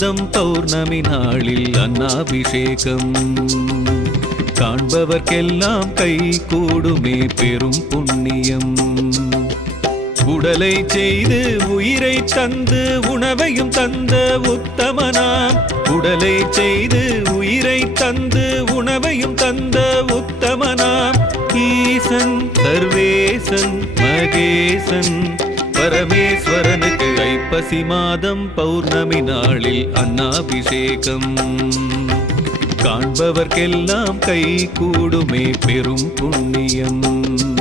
மாதம் பௌர்ணமி நாளில் அன்னாபிஷேகம் காண்பவர்க்கெல்லாம் கை கூடுமே பெரும் புண்ணியம். உடலை செய்து உயிரை தந்து உணவையும் தந்த உத்தமனாம். உடலை செய்து உயிரை தந்து உணவையும் தந்த உத்தமனாம். ஈசன் சர்வேசன் மகேசன் பரமேஸ்வரனுக்கு ஐப்பசி மாதம் பௌர்ணமி நாளில் அன்னாபிஷேகம் காண்பவர்க்கெல்லாம் கை கூடுமே பெரும் புண்ணியம்.